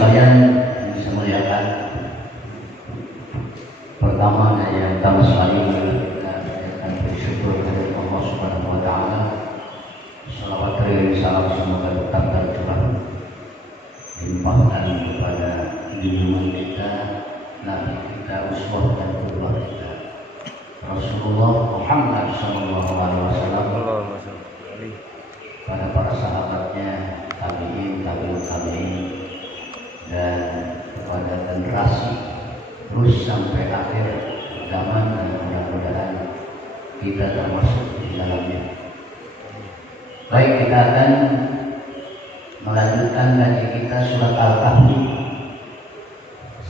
sekalian yang saya muliakan, pertama yang pertama sekali kita akan bersyukur kepada Allah Subhanahu wa taala. Salawat dan salam semoga tetap tercurah limpahkan kepada junjungan kita, Nabi kita, uswah dan qudwah kita, Rasulullah Muhammad sallallahu alaihi wasallam, pada para sahabatnya, tabi'in, tabi'ut tabi'in, dan kepada generasi terus sampai akhir zaman, dan mudah-mudahan kita termasuk di dalamnya. Baik, kita akan melanjutkan kaji kita surat Al-Kahfi.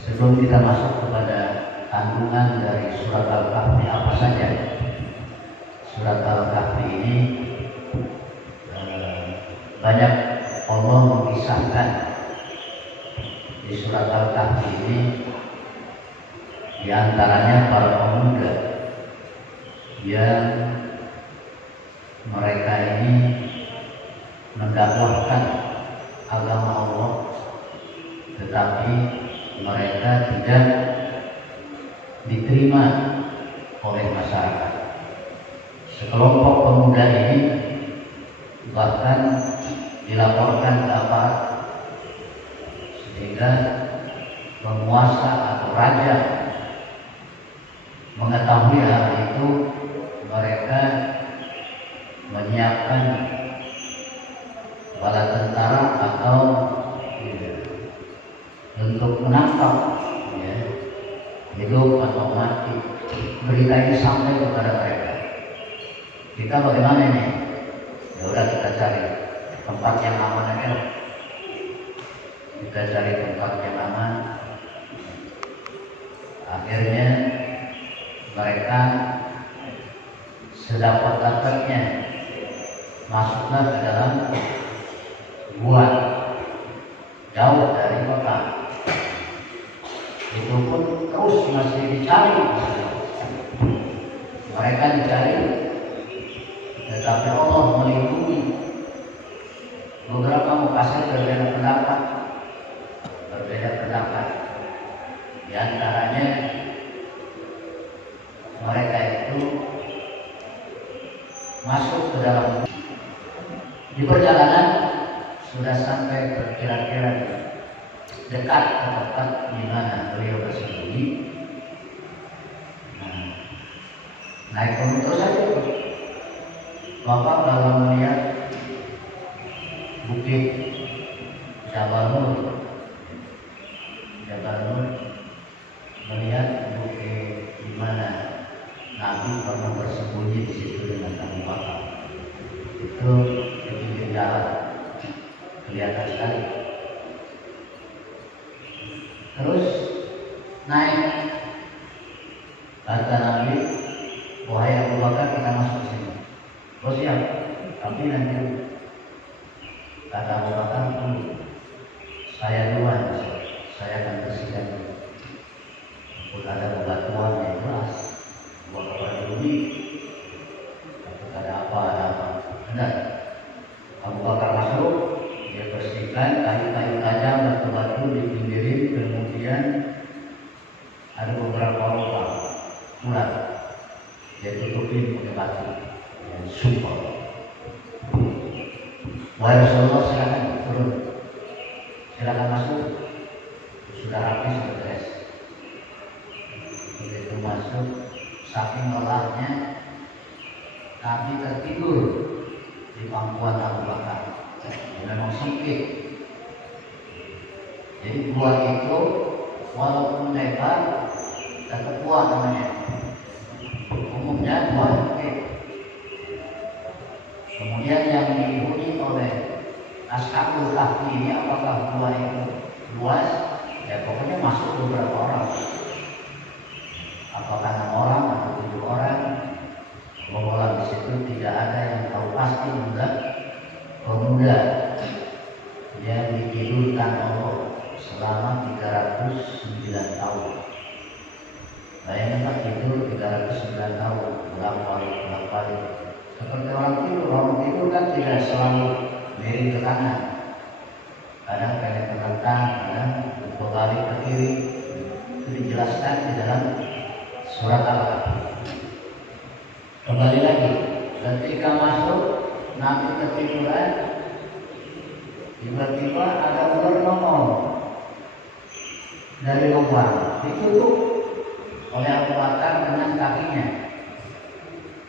Sebelum kita masuk kepada kandungan dari surat Al-Kahfi apa saja, surat Al-Kahfi ini banyak Allah mengisahkan di surat Al-Kahfi ini. Di antaranya para pemuda yang mereka ini mendakwahkan agama Allah, tetapi mereka tidak diterima oleh masyarakat. Sekelompok pemuda ini bahkan dilaporkan ke aparat, sehingga penguasa atau raja mengetahui hal itu. Mereka menyiapkan bala tentara atau untuk menangkap, hidup atau mati. Berita ini sampai kepada mereka. Kita bagaimana ini? Ya udah, kita cari tempat yang aman aja. Kita cari tempat yang aman. Akhirnya mereka sedapat-dapatnya masuklah ke dalam gua jauh dari kota. Itu pun terus masih dicari. Mereka dicari, tetapi Allah melindungi. Beberapa mufasir berbeda pendapat. Di antaranya mereka itu masuk ke dalam, di perjalanan sudah sampai kira-kira dekat ke tempat di mana beliau bersembunyi. Naik gunung terus saja. Bapak kalau melihat bukit Jabal Nur, melihat bukit di mana Nabi pernah bersembunyi di situ dengan Abu Bakar. Itu di pinggir jalan, kelihatan sekali. Terus naik, kata Nabi, wahai Abu Bakar, kita masuk ke sini. Oh siap, tapi nanti. Kata Abu Bakar, saya duluan, saya akan bersihkan dulu. Udah ada bebatuan yang jelas, buat orang bumi. Ada apa? Ada. Abu Bakar masuk, dia bersihkan kayu-kayu tajam dan batu di pinggirin, kemudian ada beberapa lubang ular, dia tutupin pakai batu yang super. Wahai Rasulullah, silakan turun, silakan masuk. Sudah rapi, sudah beres. Begitu masuk, saking lelahnya Nabi tertidur di pangkuan Abu Bakar. Memang sempit. Jadi gua itu walaupun lebar tetap gua namanya. Umumnya gua sempit. Kemudian yang dihuni oleh Ashabul Kahfi ini, apakah gua itu luas? Ya pokoknya masuk beberapa orang. Apakah 6 orang atau 7 orang? Bahwa di situ tidak ada yang tahu pasti. Pemuda yang ditidurkan Allah selama 309 tahun. Bayangkan tidur 309 tahun, bolak balik. Seperti orang tidur kan tidak selalu miring ke kanan. Kadang pendek ke belakang, kadang berbalik ke kiri. Itu dijelaskan di dalam surat Al-Kahf. Kembali lagi, ketika masuk Nabi ketiduran, tiba-tiba ada ular nongol dari lubang, ditutup oleh Abu Bakar dengan kakinya,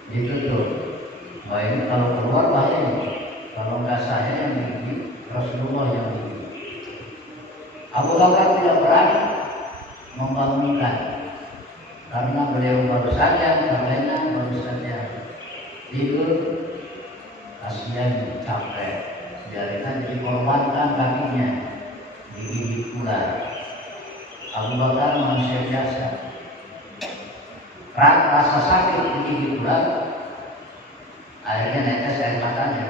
ditutup. Wah, ini kalau keluar bahaya ini. Kalau nggak saya yang digigit, Rasulullah yang digigit. Abu Bakar tidak berani membangunkan karena beliau baru saja terlena, baru saja tidur, kasihan capek, biarkan dikorbankan kakinya digigit ular. Abu Bakar manusia biasa, rasa sakit digigit ular, akhirnya netes air matanya.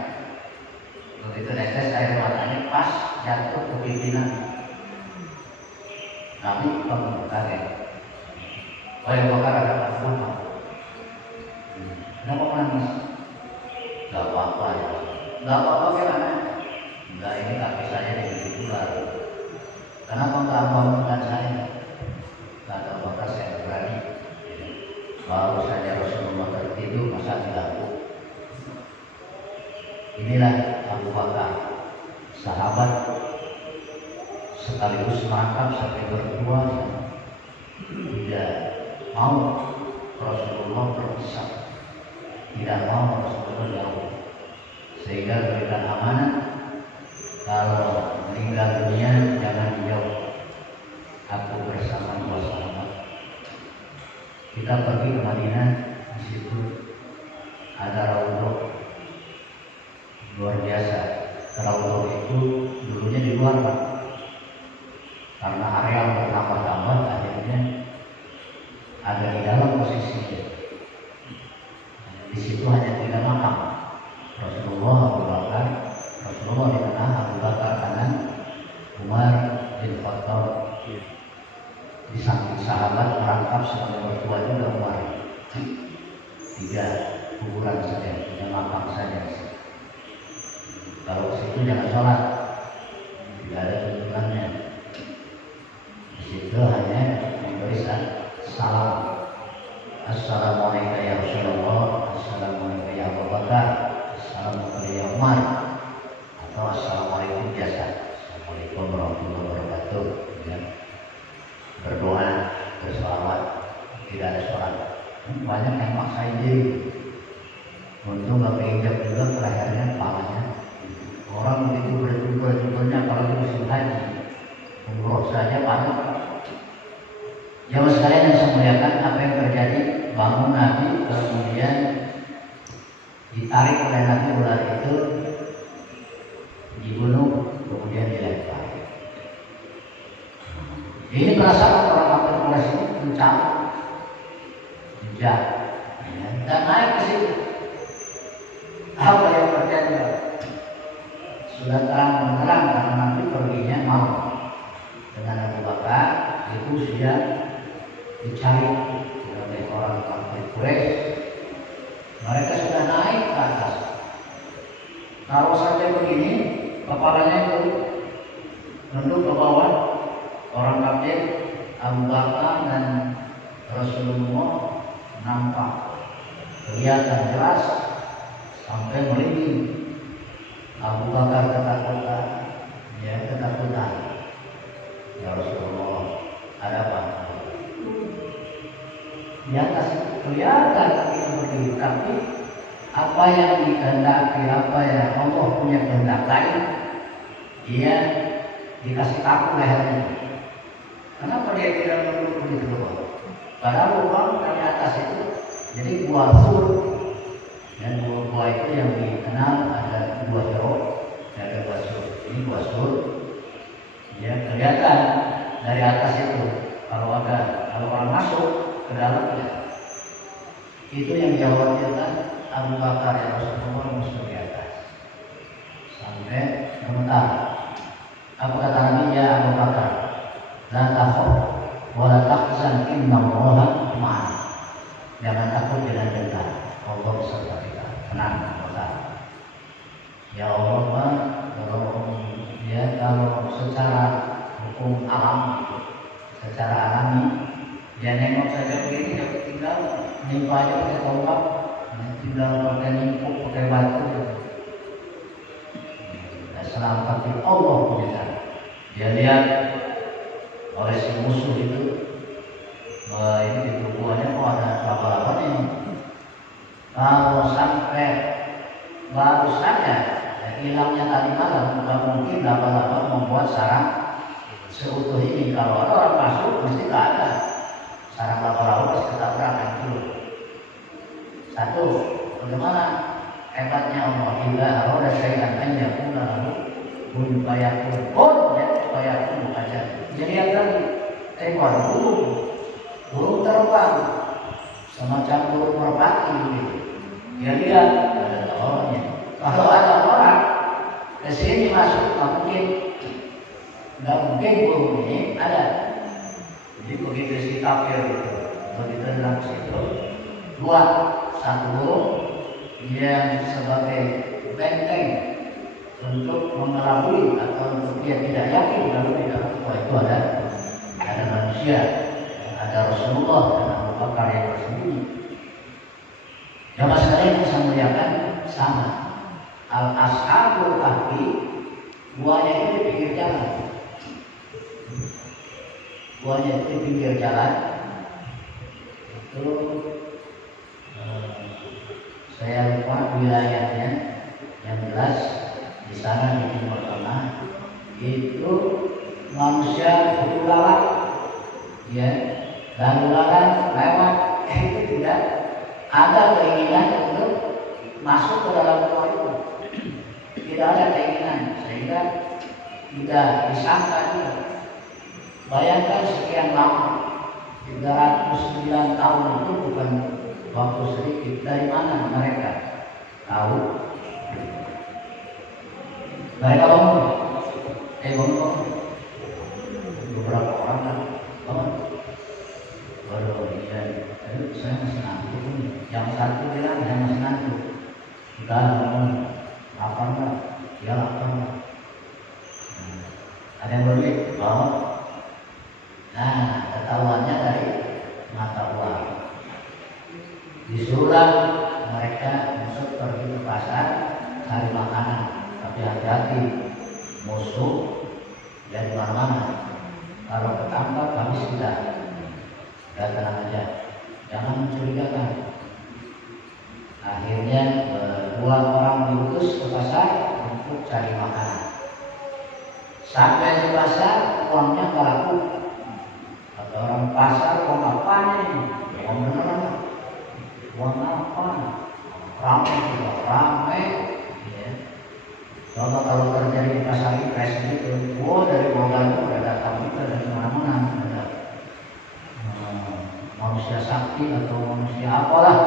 Begitu netes air matanya pas jatuh ke pipi Nabi bangun kaget. Abu Bakar ada apa? Kenapa nangis? Gak apa-apa ya. Gak apa-apa gimana? Enggak, ini kaki saya digigit ular. Kenapa nggak bangunkan saya? Kata Abu Bakar, saya berani. Baru saja Rasulullah tertidur, masa dilaku. Inilah Abu Bakar, sahabat sekaligus merangkap sampai berdua yang tidak mau Rasulullah berpisah, tidak mau Rasulullah jauh, sehingga berikan amanah kalau meninggal dunia jangan dijauh. Aku bersama dua sahabat. Kita pergi ke Madinah, di situ ada raudhah luar biasa. Raudhah itu dulunya di luar, Pak. Karena areal bertambah-tambah, akhirnya ada di dalam posisinya. Di situ hanya 3 makam. Rasulullah, Abu Bakar, Rasulullah di tengah, Abu Bakar kanan, Umar bin Khattab di samping sahabat merangkap sebagai mertua juga Umar. 3 kuburan saja, 3 makam saja. Kalau ke situ jangan sholat, tidak ada tuntunannya. Di situ hanya memberi salam. Assalamualaikum ya Rasulullah, Assalamualaikum ya Abu Bakar, Assalamualaikum ya Umar, atau Assalamualaikum biasa, Assalamualaikum warahmatullahi wabarakatuh. Ya. Berdoa, berselawat, tidak ada sholat. Banyak yang maksain diri. Untung gak keinjak juga terakhirnya kepalanya. Orang begitu berjubel-jubelnya kalau di musim haji, umroh saja banyak. Jamaah sekalian yang saya muliakan, apa yang terjadi? Bangun Nabi, kemudian ditarik oleh Nabi ular itu, dibunuh, kemudian dilempar. Ini perasaan orang kafir Quraisy ini mencari jejak, dan naik ke situ. Apa yang terjadi? Sudah terang menerang karena Nabi perginya mau dengan Abu Bakar, itu sudah dicari oleh orang kafir Quraisy. Mereka sudah naik ke atas. Kalau saja begini, kepalanya itu nunduk ke bawah. Orang kafir Abu Bakar dan Rasulullah nampak, kelihatan jelas sampai merinding. Abu Bakar ketakutan, dia ketakutan. Ya Rasulullah, ada apa? Di atas kelihatan itu berdiri, tapi apa yang dikehendaki, apa yang Allah punya kehendak lain, dia dikasih takut lehernya. Kenapa dia tidak menunduk begitu bawah? Padahal lubang dari atas itu jadi gua sur, dan gua itu yang dikenal ada 2 hero, ada gua sur. Ini gua sur, ya kelihatan dari atas itu. Kalau orang masuk ke dalam, ya. Itu yang dikhawatirkan Abu Bakar yang Rasulullah masuk di atas sampai gemetar. Apa kata Nabi? Ya Abu Bakar, la takhaf wa la tahzan, innallaha ma'ana. Jangan takut, jangan gentar, Allah beserta kita. Tenang, tenang. Ya Allah, kalau secara hukum alam secara alami. Dia nengok saja begini, dia tinggal nimpa aja pakai tombak, tinggal pakai nimpuk, pakai batu. Selamat Allah bisa. Dia lihat oleh si musuh itu, ini di tubuhnya kok ada laba-laba nih. Kalau sampai baru saja hilangnya tadi malam, nggak mungkin laba-laba membuat sarang seutuh ini. Kalau ada orang masuk, mesti nggak ada. Sarang laba-laba pasti ketabrak itu. Satu, bagaimana hebatnya Allah hingga Allah syai'an an yakuna lahu kun fayakun. Ya, fayakun aja. Jadi yang tadi ekor burung terbang semacam burung merpati gitu. Dia lihat ada orangnya. Kalau ada orang ke sini masuk, nggak mungkin burung ini ada. Jadi begitu si kafir begitu dalam situ, satu burung dia sebagai benteng untuk mengelabui atau untuk dia tidak yakin kalau tidak itu ada manusia, ada Rasulullah dan Abu Bakar yang bersembunyi. Jamaah sekalian bisa melihatkan sama. Al-Ashabul Kahfi buahnya itu di pinggir jalan. Buahnya itu di pinggir jalan. Itu saya lupa wilayahnya, yang jelas di sana di Timur Tengah itu manusia berulalang, ya, lalu lalang lewat, itu tidak ada keinginan untuk masuk ke dalam rumah itu, tidak ada keinginan, sehingga tidak disangka juga. Bayangkan sekian lama, 309 tahun itu bukan waktu sedikit. Dari mana mereka tahu? Mereka bangun beberapa orang kan bangun. Baru dia, saya masih ngantuk. Yang satu bilang saya masih ngantuk. Sudah bangun, lapar nggak? Dia lapar. Ada yang berbeda bangun. Nah, ketahuannya dari mata uang. Disuruh mereka masuk pergi ke pasar cari makanan, tapi hati-hati musuh ya di mana-mana. Kalau ketangkap habis kita, ya tenang aja, jangan mencurigakan. Akhirnya dua orang diutus ke pasar untuk cari makanan. Sampai di pasar uangnya nggak laku. Kata orang pasar, uang apa nih? Uang beneran. Uang apa? Ramai juga, ramai. Ya. Coba kalau terjadi di pasar Impres itu, dari Bogor udah datang kita dari mana-mana, ada manusia sakti atau manusia apalah.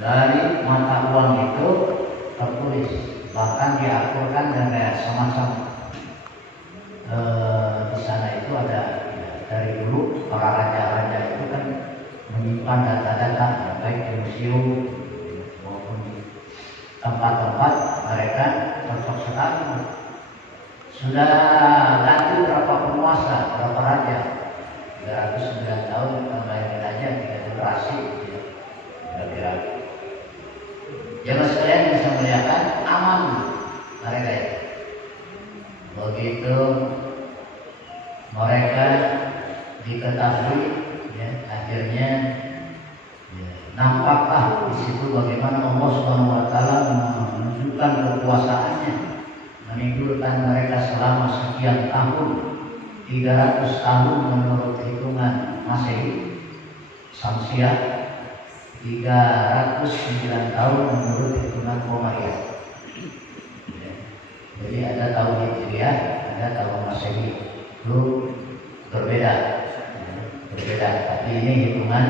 Dari mata uang itu tertulis, bahkan diaturkan dengan semacam di sana itu ada dari dulu para raja-raja itu kan menyimpan data-data baik di museum maupun di tempat-tempat mereka cocok sekali. Sudah ganti berapa penguasa, berapa raja, 309 tahun, bayangin aja 3 generasi, kira-kira. Jangan sekalian bisa melihatkan aman mereka itu. Begitu mereka diketahui, ya, akhirnya ya, nampaklah di situ bagaimana Allah Subhanahu Wa Taala menunjukkan kekuasaannya, menidurkan mereka selama sekian tahun, 300 tahun menurut hitungan Masehi, Samsiah, 309 tahun menurut hitungan Qamariyah. Jadi ada tahun Hijriah, ada tahun Masehi, itu berbeda, tapi ini hitungan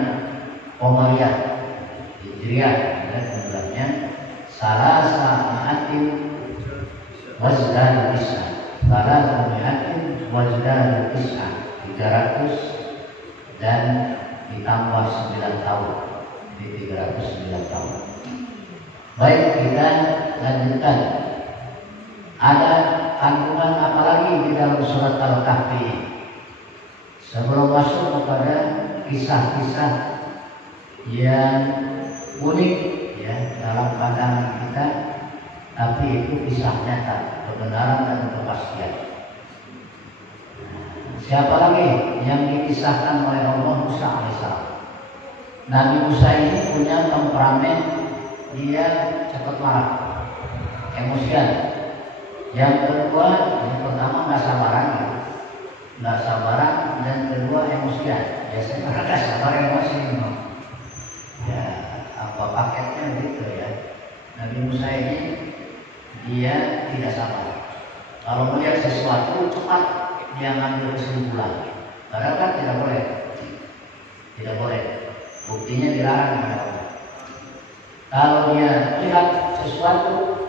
Qamariyah. Hijriah jumlahnya salasa ma'atin wazdadu is'a, salasa ma'atin wazdadu is'a, 300 dan ditambah 9 tahun, jadi 309 tahun. Baik, kita lanjutkan. Ada kandungan apalagi di dalam surat Al-Kahfi. Sebelum masuk kepada kisah-kisah yang unik ya dalam pandangan kita, tapi itu kisah nyata, kebenaran dan kepastian. Siapa lagi yang dikisahkan oleh Allah? Musa alaihissalam. Nabi Musa ini punya temperamen, dia cepat marah, emosian. Yang kedua, yang pertama nggak sabaran, dan kedua emosian. Biasanya mereka sabar emosi, ya apa paketnya gitu ya. Nabi Musa ini dia tidak sabar. Kalau melihat sesuatu cepat dia ngambil kesimpulan. Padahal kan tidak boleh. Buktinya dilarang oleh Allah. Kalau dia lihat sesuatu,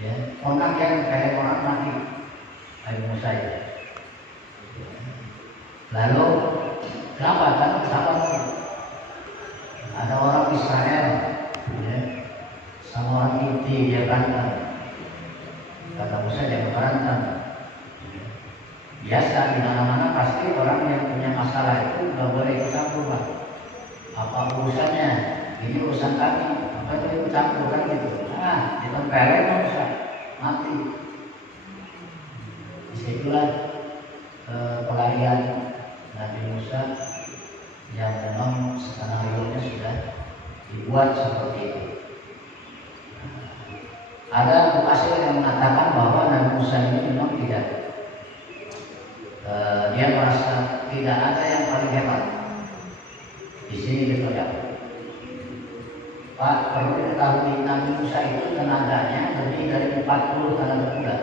ya orang yang kayak orang mati, Nabi Musa itu. Lalu kenapa? Karena sabar. Ada orang Israel, ya, sama orang Kipti dia berantem. Kata Musa jangan berantem. Biasa di mana-mana pasti orang yang punya masalah itu nggak boleh ikut campur, Pak. Apa urusannya? Ini urusan kami. Apa itu ikut campur kan gitu? Nah, ditempelin Musa mati. Disitulah pelarian Nabi Musa yang memang skenario-nya sudah dibuat seperti itu. Ada mufasir yang mengatakan bahwa Nabi Musa ini memang dia merasa tidak ada yang paling hebat di sini diperlihatkan. Pak, perlu diketahui Nabi Musa itu tenaganya lebih dari 40 tenaga kuda.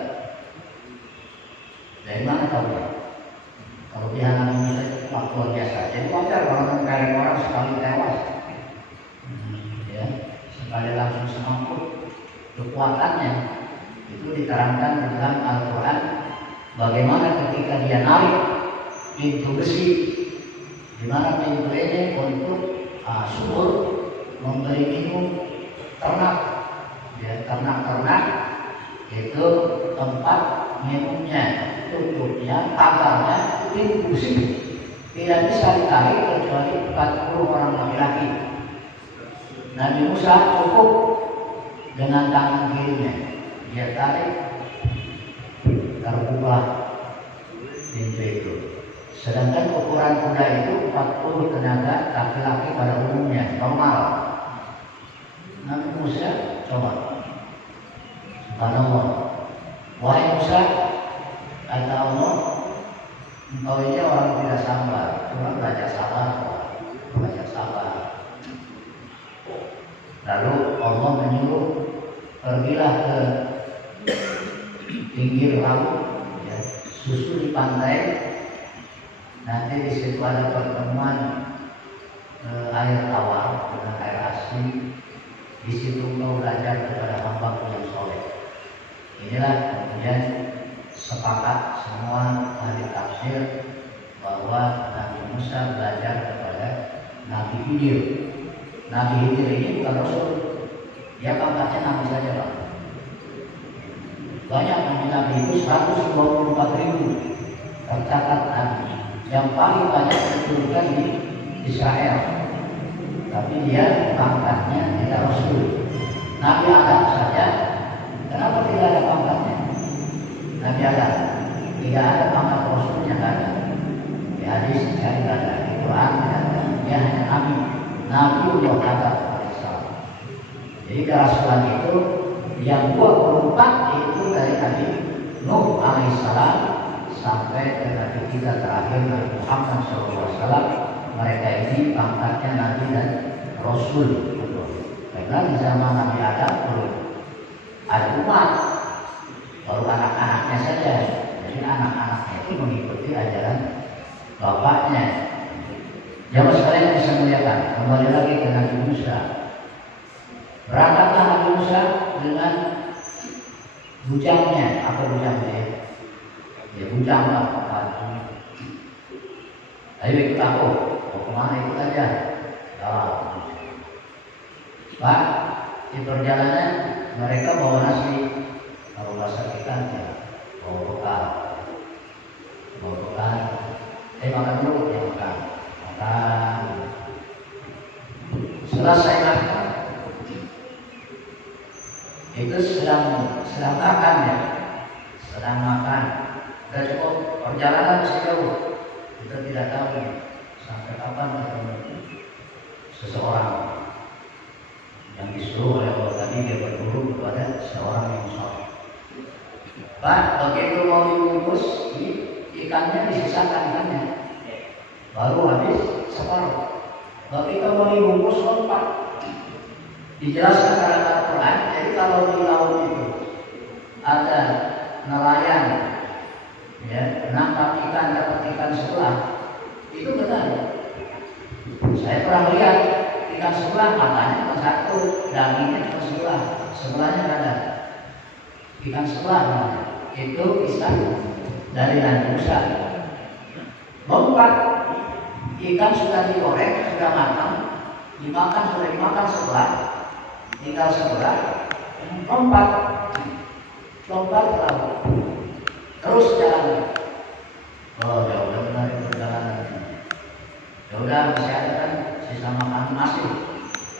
Dari mana tahunya? Kelebihan Nabi Musa itu luar biasa. Jadi wajar kalau mencari orang sekali tewas, ya sekali langsung semangkut. Kekuatannya itu diterangkan di dalam Al-Quran. Bagaimana ketika dia narik pintu besi, di mana pintu ini untuk subur memberi minum ternak, ya ternak itu tempat minumnya, tutupnya, pagarnya pintu besi, tidak bisa ditarik kecuali 40 orang laki-laki. Nabi Musa cukup dengan tangan kirinya, dia tarik, terbuka pintu itu. Sedangkan ukuran kuda itu 40 tenaga laki-laki pada umumnya normal. Nabi Musa coba, subhanallah, wahai Musa, kata Allah, engkau ini orang tidak sabar, cuma belajar sabar. Lalu Allah menyuruh, pergilah ke pinggir laut, ya, susu di pantai. Nanti di situ ada pertemuan air tawar dengan air asin. Di situ engkau belajar kepada hamba yang soleh. Inilah kemudian sepakat semua ahli tafsir bahwa Nabi Musa belajar kepada Nabi Khidir. Nabi Khidir ini bukan Rasul, dia pangkatnya Nabi saja, Pak. Banyak Nabi itu 124.000 tercatat Nabi. Yang paling banyak diturunkan di Israel, tapi dia pangkatnya tidak Rasul. Nabi Adam saja, kenapa tidak ada pangkatnya? Nabi Adam tidak ada pangkat Rasulnya, tidak ada. Di hadis tidak ada, di Quran tidak ada. Dia hanya Nabi Allah Adam alaihissalam. Jadi kerasulan itu yang 24 itu dari Nabi Nuh alaihissalam sampai ke Nabi kita terakhir Nabi Muhammad SAW. Mereka ini pangkatnya Nabi dan Rasul. Karena di zaman Nabi Adam belum ada umat, baru anak-anaknya saja. Jadi anak-anaknya itu mengikuti ajaran bapaknya. Jamaah sekalian bisa melihatkan, kembali lagi ke Nabi Musa. Berangkatlah Nabi Musa dengan bujangnya. Apa bujangnya? Ya bujang lah. Ayo ikut aku. Mau kemana ikut aja. Pak, di perjalanan mereka bawa nasi. Kalau bahasa kita ya, mau bekal, makan dulu ya makan. Selesai makan, itu sedang makan ya, sedang makan. Sudah cukup perjalanan sejauh, kita tidak tahu sampai kapan ketemu seseorang yang disuruh oleh Allah tadi, dia berburu kepada seorang yang soleh. Pak, begitu mau dibungkus, ikannya disisakan ikannya, baru habis separuh. Begitu mau dibungkus lompat. Dijelaskan dalam Al-Quran, jadi kalau di laut itu ada nelayan, ya, menangkap ikan, dapat ikan sebelah, itu benar. Saya pernah lihat ikan sebelah, matanya cuma satu, dagingnya cuma sebelah, sebelahnya ada. Ikan sebelah namanya. Itu kisah dari Nabi Musa. Lompat, ikan sudah digoreng, sudah matang, sudah dimakan sebelah, tinggal sebelah, lompat ke laut, terus jalan. Oh, ya udah benar itu perjalanan. Ya udah masih ada kan sisa makan masih.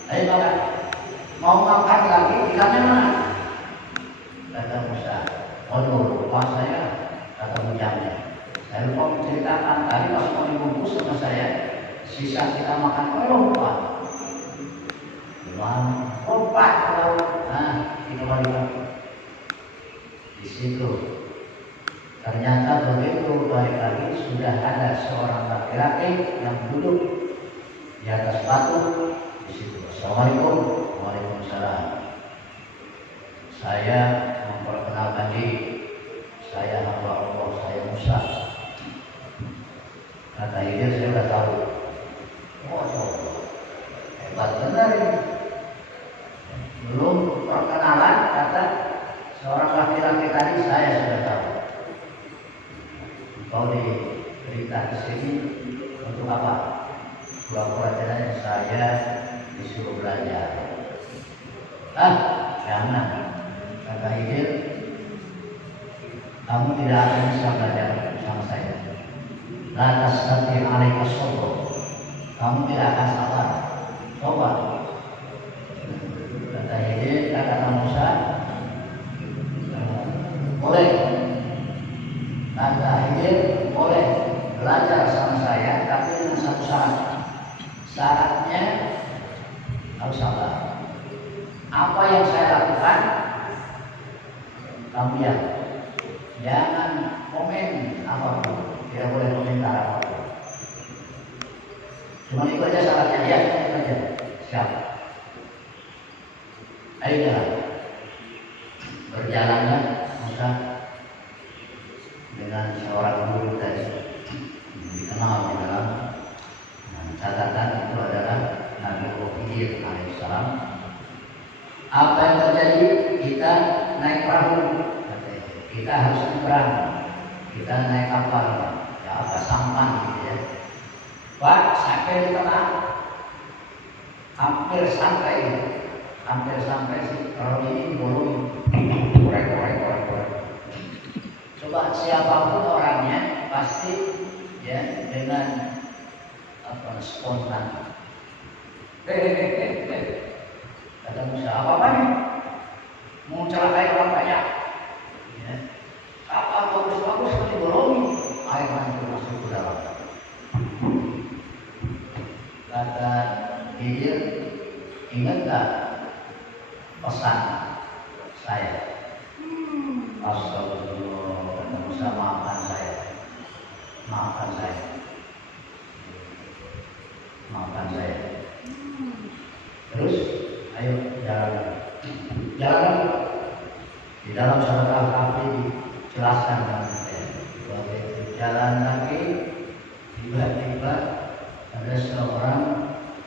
Ayo makan. Mau makan lagi ikannya mana? Kata Musa. Waduh, lupa saya, kata bujangnya. Saya lupa menceritakan tadi pas mau dibungkus sama saya, sisa kita makan lupa. Lompat ke laut. Nah, kita balik lagi. Di situ ternyata begitu balik lagi sudah ada seorang laki-laki yang duduk di atas batu di situ. Assalamualaikum. Waalaikumsalam. Saya memperkenalkan diri, saya hamba Allah, saya Musa. Kata dia, saya sudah tahu. Oh, hebat benar ini. Belum perkenalan, kata seorang laki-laki tadi, saya sudah tahu. Kau diberita ke sini untuk apa? Pura-pura saya disuruh belajar. Jangan, kata Hidir, kamu tidak akan bisa belajar sama saya. Lantas nanti alaika sabr, kamu tidak akan sabar. Coba. Kata Hidir, kata Musa, boleh. Kata Hidir, boleh belajar sama saya, tapi dengan satu syarat. Syaratnya harus sabar. Apa yang saya lakukan, kamu ya, jangan komen apapun, tidak boleh komentar apapun. Cuma itu aja syaratnya, ya itu aja. Siap. Ayo jalan. Berjalannya Musa dengan seorang guru tadi, dikenal di dalam catatan itu adalah Nabi Khidir alaihissalam. Apa yang terjadi? Kita naik perahu, kita harus nyebrang, kita naik kapal, ya apa sampan gitu ya. Pak, sampai di tengah, hampir sampai si perahu ini bolong, korek. Coba siapapun orangnya pasti ya dengan spontan. Kata Musa, apa nih? Mau celakai orang banyak. Ya. Apa bagus-bagus kalau dibolongi, air hancur masuk ke dalam. Kata Hidir, ingat tak pesan saya? Astagfirullah, kata Musa, maafkan saya. Terus ayo jalan. Di dalam surat Al-Kahfi dijelaskan bahwa jalan kaki tiba-tiba ada seorang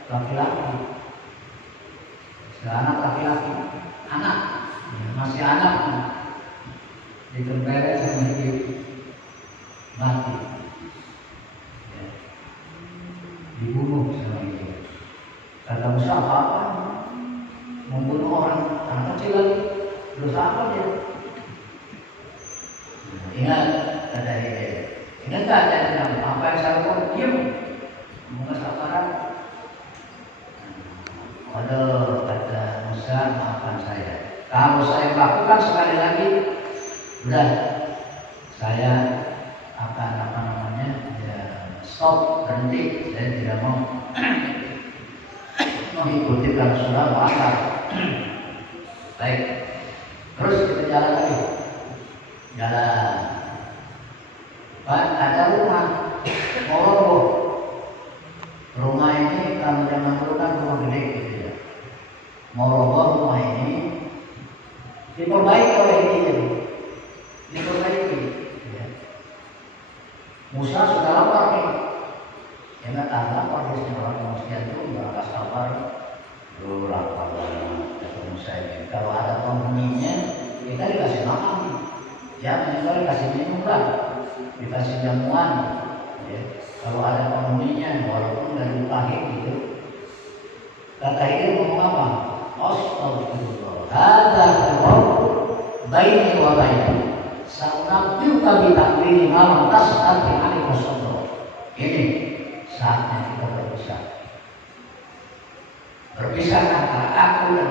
laki-laki, anak masih anak, ditempel sama hidup mati, dibunuh sama hidup. Kata Musa, apa? Membunuh orang, anak kecil lagi, dosa apa dia? Enggak, saya bilang, apa yang saya lakukan? Diam. Muka sabaran. Waduh, kata Musa, maafkan saya. Kalau saya lakukan sekali lagi, udah saya akan stop, berhenti. Saya tidak mau mengikuti Rasulullah muasar. Baik, terus kita jalan lagi. Jalan. Ada rumah, mau rumah ini kalau zaman dulu kan rumah gede gitu ya. Mau rumah ini diperbaiki oleh ini, diperbaiki. Ya. Musa sudah lapar nih, ya nggak tahu lapar di sini orang manusia itu nggak sabar, lu lapar banget. Kata Musa ini, kalau ada penghuninya kita dikasih makan, ya minimal dikasih minum lah, dikasih jamuan. Ya. Kalau ada penghuninya, walaupun dari pagi gitu, kata ini ngomong apa? Astagfirullah, hadza al-qawl baini wa baini. Saunabbiuka bi ta'wili ma lam tas'al bi alika sabr. Ini saatnya kita berpisah. Berpisah antara aku dan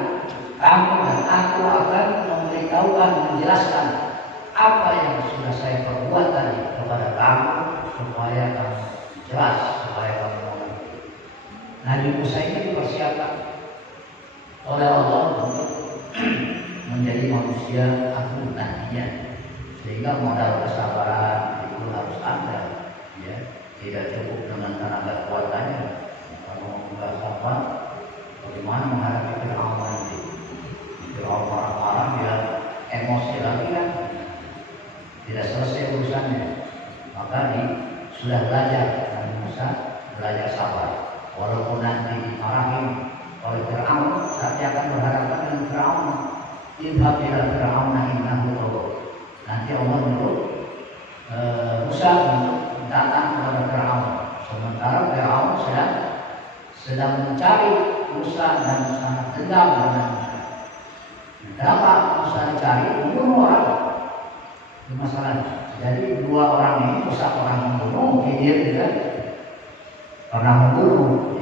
kamu, dan aku akan memberitahukan, menjelaskan apa yang sudah saya perbuat tadi kepada kamu supaya kamu jelas, supaya kamu mengerti. Nabi Musa ini dipersiapkan oleh Allah untuk menjadi manusia agung nantinya, sehingga modal kesabaran itu harus ada, ya. Tidak cukup dengan tenaga kuatannya. Kalau nggak sabar, bagaimana menghadapi Fir'aun nanti? Fir'aun marah-marah, dia emosi lagi kan, tidak selesai urusannya. Maka sudah belajar, Nabi Musa belajar sabar. Walaupun nanti dimarahin oleh Fir'aun, tapi akan berhadapan dengan Fir'aun. Idhab ila Fir'aun innahu taghaw. Nanti Allah menyuruh Musa untuk datang kepada Fir'aun. Sementara Fir'aun sedang mencari Musa dan sangat dendam dengan Musa. Kenapa Musa dicari? Membunuh orang. Itu masalahnya. Jadi dua orang ini, Musa orang membunuh, dia juga pernah membunuh.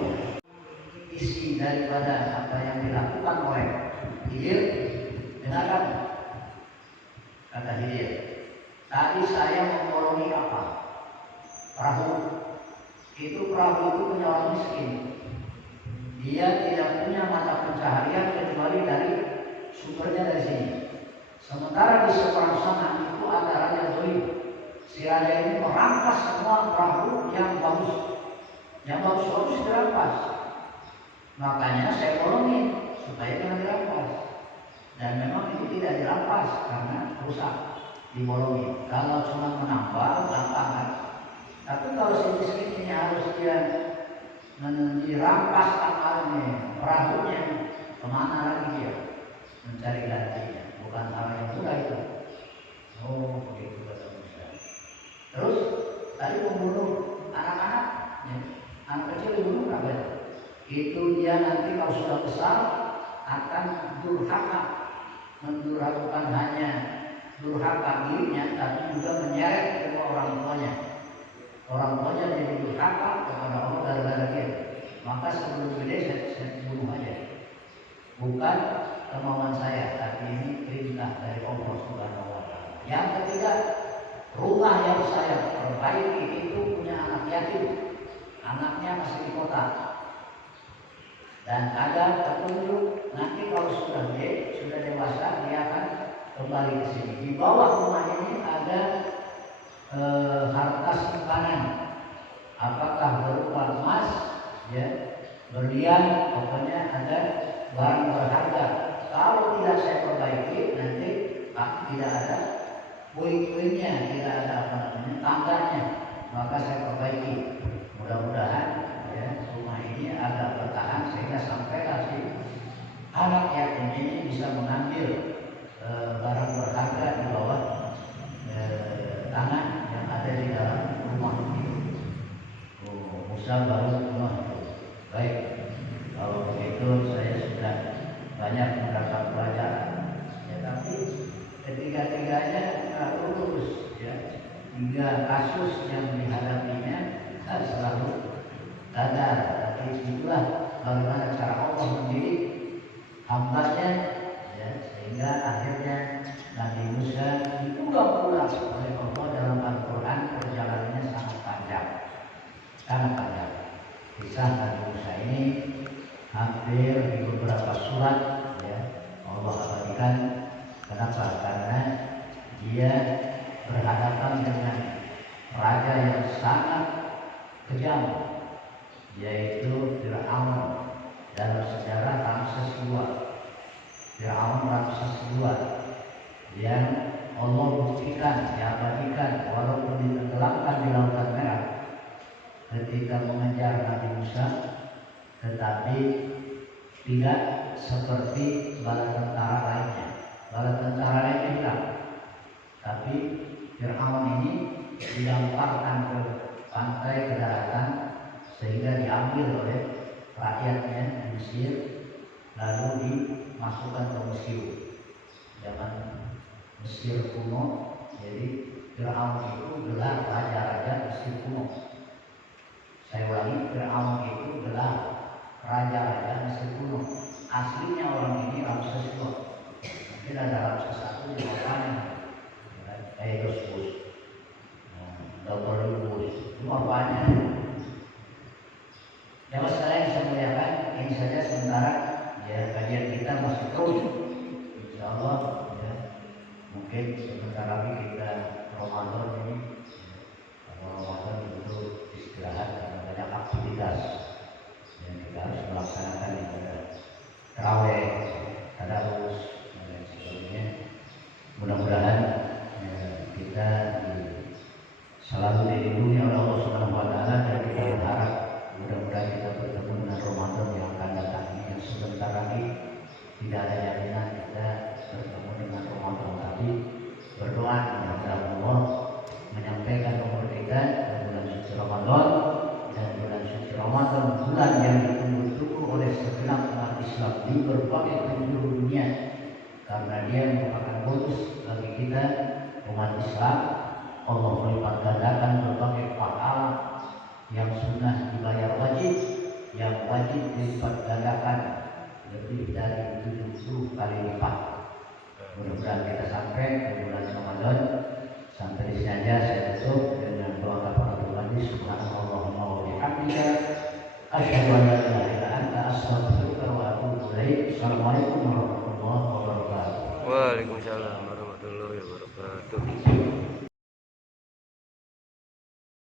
Isi daripada apa yang dilakukan oleh Khidir, dengarkan, kata Khidir, tadi saya membolongi apa? Perahu. Itu perahu itu punya orang miskin. Dia tidak punya mata pencaharian kecuali dari sumbernya dari sini. Sementara di seberang sana itu ada raja zalim. Si raja ini merampas semua perahu yang bagus. Yang bagus-bagus dirampas. Makanya saya bolongin supaya jangan dirampas. Dan memang itu tidak dirampas karena rusak, dibolongin. Kalau cuma menambal, gampang kan. Tapi kalau sedikit ini harus dia dirampas akalnya, perahunya, kemana lagi dia mencari gantinya? Bukan hal yang mudah itu. Oh, begitu kata Musa. Terus tadi membunuh anak-anak, ya. Anak kecil dibunuh apa itu? Itu dia nanti kalau sudah besar akan durhaka, mendurhakakan hanya durhaka dirinya, tapi juga menyeret kedua orang tuanya. Orang tuanya jadi durhaka kepada Allah gara-gara dia. Maka sebelum gede saya bunuh aja. Bukan kemauan saya, tapi ini perintah dari Allah Subhanahu wa Ta'ala. Yang ketiga, rumah yang saya perbaiki itu punya anak yatim. Anaknya masih di kota. Dan ada petunjuk nanti kalau sudah dewasa dia akan kembali ke sini. Di bawah rumah ini ada harta simpanan. Apakah berupa emas, ya, berlian, pokoknya ada barang berharga. Kalau tidak saya perbaiki nanti tidak ada puing-puingnya, tidak ada tangganya, maka saya perbaiki. Mudah-mudahan ya rumah ini agak bertahan sehingga sampai si anak yatim ini bisa mengambil barang berharga di bawah tanah yang ada di dalam rumah itu. Musa baru rumah itu. Baik, kalau begitu saya sudah banyak mendapat pelajaran. Ya, tapi ketiga-tiganya lulus, ya. 3 kasus kasus yang dihadapinya kita selalu gagal. Tapi itulah bagaimana cara Allah mendidik hambanya, ya, sehingga akhirnya Nabi Musa diulang-ulang oleh Allah dalam Al-Quran. Perjalanannya sangat panjang. Kisah Nabi Musa ini hampir di beberapa surat, ya, Allah abadikan. Kenapa? Karena dia berhadapan dengan raja yang sangat kejam, yaitu Fir'aun dalam sejarah Ramses II. Fir'aun Ramses II yang Allah buktikan, diabadikan, walaupun ditenggelamkan di Lautan Merah ketika mengejar Nabi Musa, tetapi tidak seperti bala tentara lainnya. Bala tentara lainnya hilang, tapi Fir'aun ini dilemparkan ke pantai, ke daratan, sehingga diambil oleh rakyatnya di Mesir, lalu dimasukkan ke museum zaman Mesir kuno. Jadi Fir'aun itu gelar raja-raja Mesir kuno. Saya ulangi, Fir'aun itu gelar raja-raja Mesir kuno. Aslinya orang ini Ramses II. Mungkin ada Ramses I di bawahnya, Eidos Bus, Dr. Bus, itu apanya? Jamaah sekalian saya muliakan, ini saja sementara ya kajian kita masih terus. Insya Allah ya, mungkin sebentar lagi kita Ramadan ini. Kalau Ramadan itu istirahat karena banyak aktivitas yang kita harus melaksanakan ibadah tarawih, tadarus dan sebagainya. Mudah-mudahan ya, kita selalu dilindungi oleh Allah Subhanahu Wa Taala, dan kita berharap mudah-mudahan kita bertemu dengan Ramadan yang akan datang ini, yang sebentar lagi. Tidak ada jaminan kita bertemu dengan Ramadan, tapi berdoa mudah-mudahan Allah menyampaikan umur kita ke bulan suci Ramadan, dan bulan suci Ramadan bulan yang ditunggu-tunggu oleh segenap umat Islam di berbagai penjuru dunia, karena dia merupakan bonus bagi kita umat Islam. Allah melipat gandakan berbagai pahala yang sunnah dibayar wajib, yang wajib dilipat gandakan lebih dari 70 kali lipat. Mudah-mudahan kita sampai ke bulan Ramadan. Sampai di sini aja saya tutup dengan doa kafaratul majlis. Subhanallahumma wa bihamdika asyhadu an la ilaha illa anta astaghfiruka wa atubu ilaik. Assalamualaikum warahmatullahi wabarakatuh. Waalaikumsalam warahmatullahi wabarakatuh.